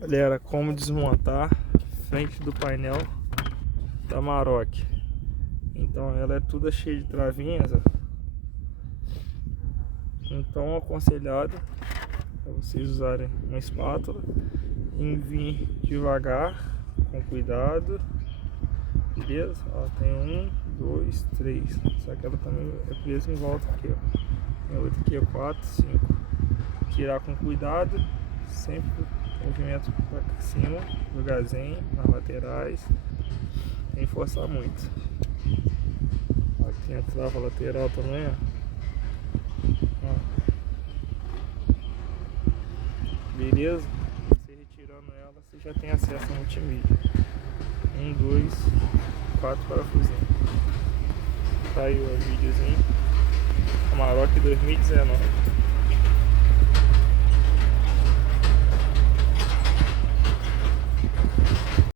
Galera, como desmontar frente do painel da Maroc. Então ela é toda cheia de travinhas, ó. Então aconselhado para vocês usarem uma espátula e vir devagar, com cuidado, beleza? Ó, tem 1, 2, 3, só que ela também é presa em volta aqui, ó. Tem outra aqui, ó, 4, 5. Tirar com cuidado, sempre movimento para cima, devagarzinho, nas laterais, sem forçar muito. Aqui tem a trava lateral também, ó. Beleza? Você retirando ela, você já tem acesso ao multimídia. 1, 2, 4 parafusinhos. Tá aí o videozinho. Maroc 2019.